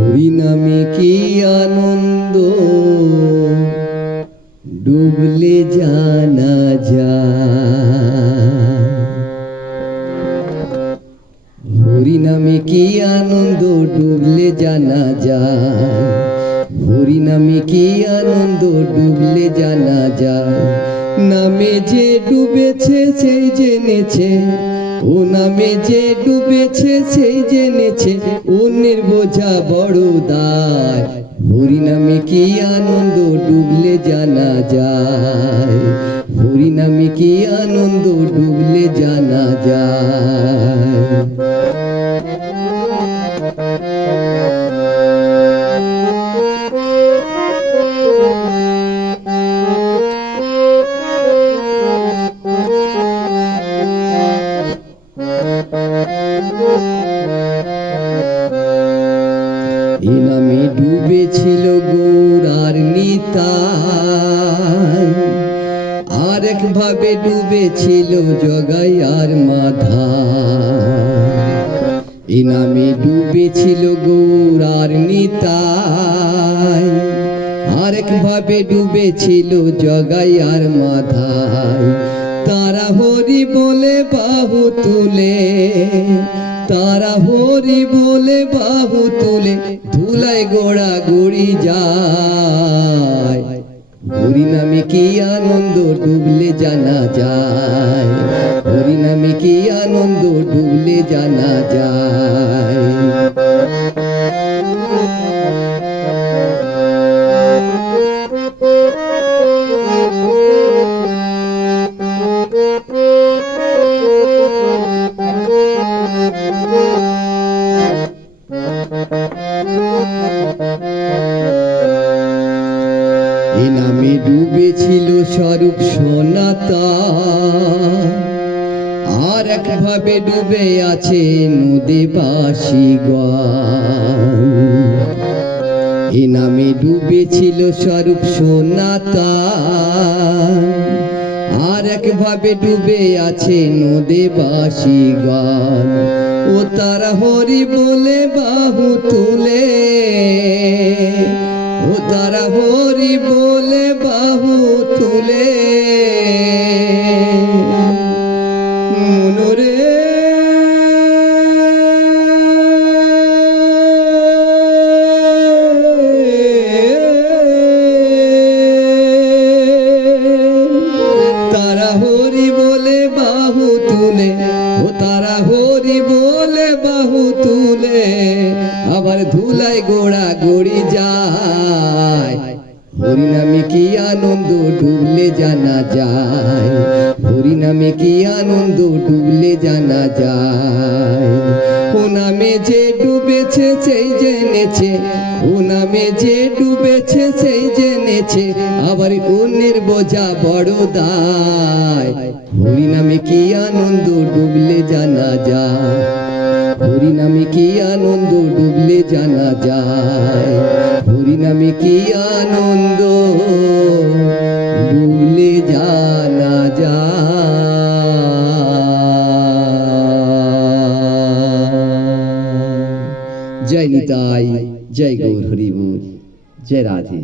হরিনামে কি আনন্দ ডুবলে জানা যায়। হরিনামে কি আনন্দ ডুবলে জানা যায়। হরিনামে কি আনন্দ ডুবলে জানা যায়। নামে যে ডুবেছে সেই জেনেছে, ও নামে যে ডুবেছে সেই জেনেছে, অন্যের বোঝা বড় দায়। হরিনামে কি আনন্দ ডুবলে জানা যায়। হরিনামে কি আনন্দ ডুবলে জানা যায়। এ নামে ডুবেছিল গৌর আর নিতাই, আর এক ভাবে ডুবেছিল জগাই আর মাধাই। এ নামে ডুবেছিল গৌর আর নিতাই, আর এক ভাবে ডুবেছিল জগাই আর মাধাই। তারা হরি বলে বাহু তুলে, তারা হরি বলে বাহু তুলে, ধুলায় গোড়া গড়ি যায়। হরিনামে কি আনন্দ ডুবলে জানা যায়। হরিনামে কি আনন্দ ডুবলে জানা যায়। এ নামে ডুবেছিল স্বরূপ সনাতন, আর এক ভাবে ডুবে আছে নদীবাসীগণ। এ নামে ডুবেছিল স্বরূপ সনাতন, আর এক ভাবে ডুবে আছে নদীবাসীগণ। ও তারা হরি বলে বাহু তুলে, ও তারা হরি বলে বাহু তুলে, মনরে তারা হরি বলে বাহু তুলে, ও তারা হরি বলে বাহু তুলে, আবার ধুলায় গোড়া গড়ি যায়। হরিনামে কি আনন্দ ডুবলে জানা যায়। হরিনামে কি আনন্দ ডুবলে জানা যায়। ও নামে যে ডুবেছে সেই জেনেছে, ও নামে যে ডুবেছে সেই জেনেছে, আবার অন্যের বোঝা বড় দায়। হরিনামে কি আনন্দ ডুবলে জানা যায়। হরিনামে কি আনন্দ ডুবলে জানা যায়। হরিনামে কি আনন্দ ডুবলে জানা যায়। জয় নিতাই, জয় গৌর হরি বল, জয় রাধে।